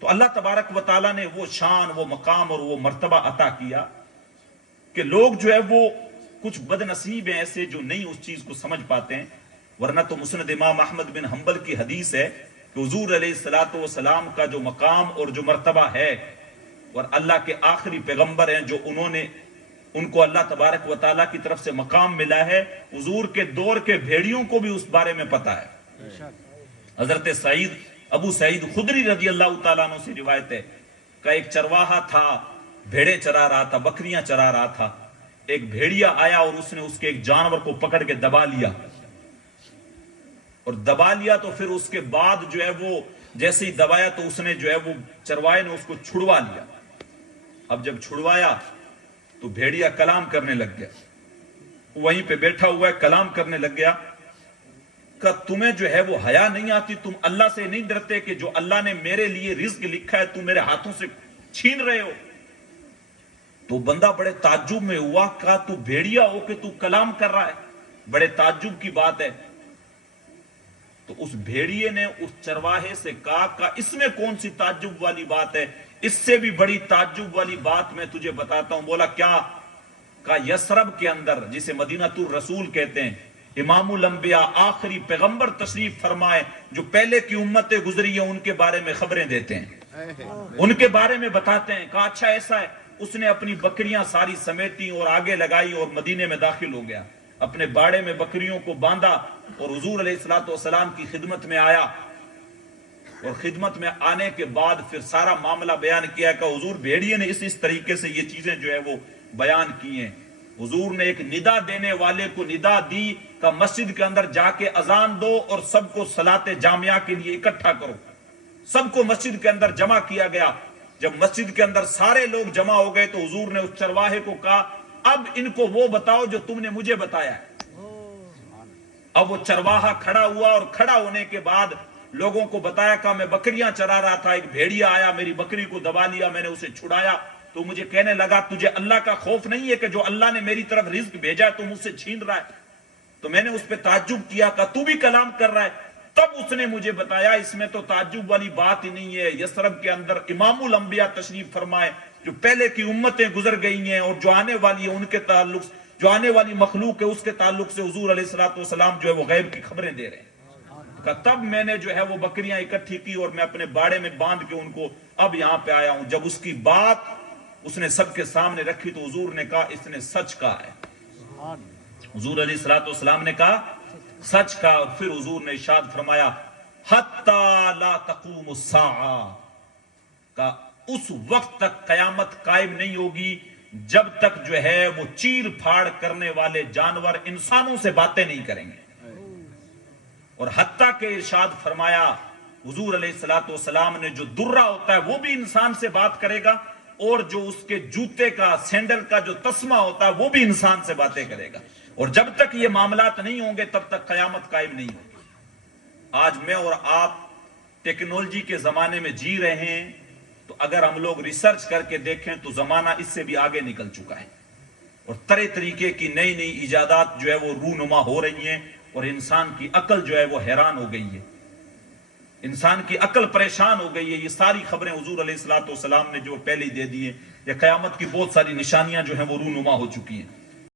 تو اللہ تبارک و تعالیٰ نے وہ شان، وہ مقام اور وہ مرتبہ عطا کیا کہ لوگ جو ہے وہ کچھ بد نصیب ہیں ایسے جو نہیں اس چیز کو سمجھ پاتے ہیں، ورنہ تو مسند امام احمد بن حنبل کی حدیث ہے کہ حضور علیہ الصلوۃ والسلام کا جو مقام اور جو مرتبہ ہے، اور اللہ کے آخری پیغمبر ہیں جو ان کو اللہ تبارک و تعالیٰ کی طرف سے مقام ملا ہے، حضور کے دور کے بھیڑیوں کو بھی اس بارے میں پتا ہے۔ حضرت ابو سعید خدری رضی اللہ تعالیٰ عنہ سے روایت ہے کہ ایک چرواہا تھا، بھیڑے چرا رہا تھا، بکریاں چرا رہا تھا، ایک بھیڑیا آیا اور اس نے اس کے ایک جانور کو پکڑ کے دبا لیا، اور دبا لیا تو پھر اس کے بعد جو ہے وہ جیسے ہی دبایا تو اس نے جو ہے وہ چروائے نے اس کو چھڑوا لیا۔ اب جب چھڑوایا تو بھیڑیا کلام کرنے لگ گیا، وہیں پہ بیٹھا ہوا ہے کلام کرنے لگ گیا کہ تمہیں جو ہے وہ حیا نہیں آتی، تم اللہ سے نہیں ڈرتے کہ جو اللہ نے میرے لیے رزق لکھا ہے تم میرے ہاتھوں سے چھین رہے ہو؟ تو بندہ بڑے تعجب میں ہوا، کہا تو بھیڑیا ہو کہ تو کلام کر رہا ہے؟ بڑے تعجب کی بات ہے۔ تو اس بھیڑیے نے اس چرواہے سے کہا کہ اس میں کون سی تعجب والی بات ہے، اس سے بھی بڑی تعجب والی بات میں تجھے بتاتا ہوں۔ بولا کیا؟ کہا یثرب کے اندر، جسے مدینہ الرسول کہتے ہیں، امام الانبیاء آخری پیغمبر تشریف فرمائے جو پہلے کی امتیں گزری ہیں ان کے بارے میں خبریں دیتے ہیں، ان کے بارے میں بتاتے ہیں۔ کہا اچھا ایسا ہے؟ اس نے اپنی بکریاں ساری سمیٹی اور آگے لگائی اور مدینے میں داخل ہو گیا، اپنے باڑے میں بکریوں کو باندھا اور حضور علیہ الصلوۃ والسلام کی خدمت میں آیا، اور خدمت میں آنے کے بعد پھر سارا معاملہ بیان کیا کہ حضور بھیڑیے نے اس طریقے سے یہ چیزیں جو ہے وہ بیان کی ہیں۔ حضور نے ایک ندا دینے والے کو ندا دی کہ مسجد کے اندر جا کے اذان دو اور سب کو صلاۃ جامعہ کے لیے اکٹھا کرو۔ سب کو مسجد کے اندر جمع کیا گیا۔ جب مسجد کے اندر سارے لوگ جمع ہو گئے تو حضور نے اس چرواہے کو کہا اب ان کو وہ بتاؤ جو تم نے مجھے بتایا ہے۔ اب وہ چرواہا کھڑا ہوا اور کھڑا ہونے کے بعد لوگوں کو بتایا کہ میں بکریاں چرا رہا تھا، ایک بھیڑیا آیا میری بکری کو دبا لیا، میں نے اسے چھڑایا تو مجھے کہنے لگا تجھے اللہ کا خوف نہیں ہے کہ جو اللہ نے میری طرف رزق بھیجا ہے تو مجھ سے چھین رہا ہے؟ تو میں نے اس پہ تعجب کیا کہ تو بھی کلام کر رہا ہے؟ تب اس نے مجھے بتایا اس میں تو تعجب والی بات ہی نہیں ہے، یثرب کے اندر امام الانبیاء تشریف فرمائے جو پہلے کی امتیں گزر گئی ہیں اور جو آنے والی ہیں ان کے تعلق، جو آنے والی مخلوق ہے اس کے تعلق سے حضور علیہ الصلوۃ والسلام جو ہے وہ غیب کی خبریں دے رہے ہیں۔ کہ تب میں نے جو ہے وہ بکریاں اکٹھی کی اور میں اپنے باڑے میں باندھ کے ان کو اب یہاں پہ آیا ہوں۔ جب اس کی بات اس نے سب کے سامنے رکھی تو حضور نے کہا اس نے سچ کہا ہے۔ حضور علیہ الصلوۃ والسلام نے کہا سچ کہا، اور پھر حضور نے ارشاد فرمایا حتی لا تقوم الساعہ، کہ اس وقت تک قیامت قائم نہیں ہوگی جب تک جو ہے وہ چیر پھاڑ کرنے والے جانور انسانوں سے باتیں نہیں کریں گے۔ اور حتیٰ کہ ارشاد فرمایا حضور علیہ الصلوۃ والسلام نے جو درہ ہوتا ہے وہ بھی انسان سے بات کرے گا، اور جو اس کے جوتے کا سینڈل کا جو تسمہ ہوتا ہے وہ بھی انسان سے باتیں کرے گا، اور جب تک یہ معاملات نہیں ہوں گے تب تک قیامت قائم نہیں ہوگی۔ آج میں اور آپ ٹیکنالوجی کے زمانے میں جی رہے ہیں، تو اگر ہم لوگ ریسرچ کر کے دیکھیں تو زمانہ اس سے بھی آگے نکل چکا ہے، اور طرح طریقے کی نئی نئی ایجادات جو ہے وہ رونما ہو رہی ہیں، اور انسان کی عقل جو ہے وہ حیران ہو گئی ہے، انسان کی عقل پریشان ہو گئی ہے۔ یہ ساری خبریں حضور علیہ الصلوۃ والسلام نے جو پہلے ہی دے دی ہیں، یا قیامت کی بہت ساری نشانیاں جو ہیں وہ رونما ہو چکی ہیں۔